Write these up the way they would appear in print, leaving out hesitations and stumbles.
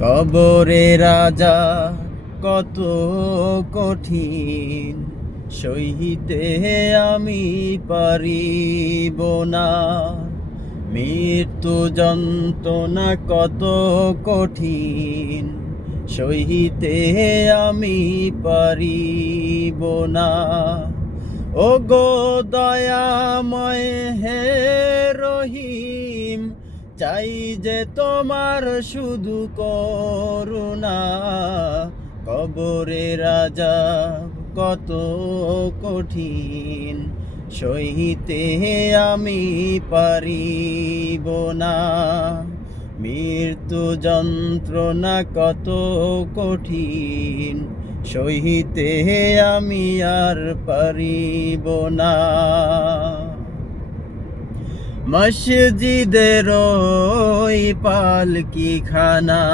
কবরে রাজা কত কঠিন, সইতে আমি পারিব না। মৃত্যু যন্ত্রণা কত কঠিন, সইতে আমি পারিব না। ও গো দয়াময় হে রহিম, চাই যে তোমার শুধু করুণা। কবরে রাজা কত কঠিন, সইতে আমি পারিব না। মৃত্যু যন্ত্রণা কত কঠিন, সইতে আমি আর পারিব না। মসজিদের ওই পালকি খানা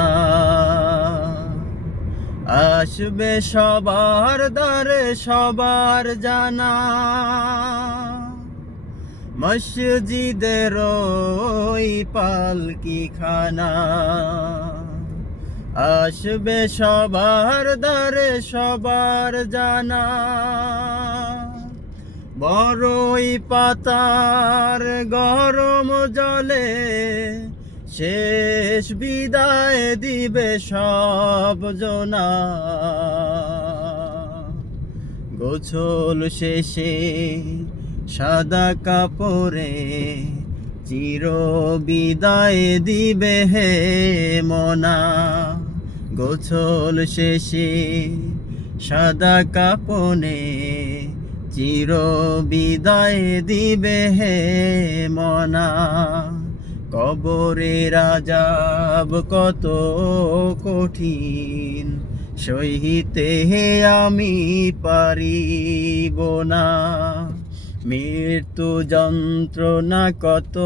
আসবে সবার দ্বারে সবার জানা। মসজিদের ওই পালকি খানা আসবে সবার দ্বারে সবার জানা। বড়ই পাতার গরম জলে শেষ বিদায় দিবে সব জনা। গোসল শেষে সাদা কাপড়ে চির বিদায় দিবে হে মনা। গোসল শেষে সাদা কাপড়ে চির বিদায় দিবে হে মনা। কবরে রাজাব কত কঠিন, সইতে আমি পারিব না। মৃত্যু যন্ত্রণা কত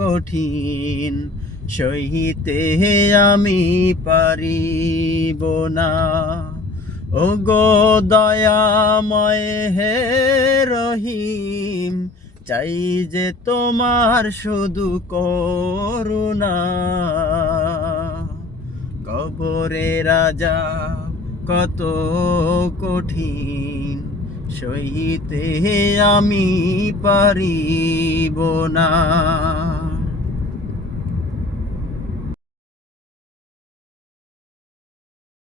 কঠিন, সইতে আমি পারিব না। ও গো দয়াময় হে রহিম, চাই যে তোমার শুধু করুণা। কবরে রাজা কত কঠিন, সইতে আমি পারিব না।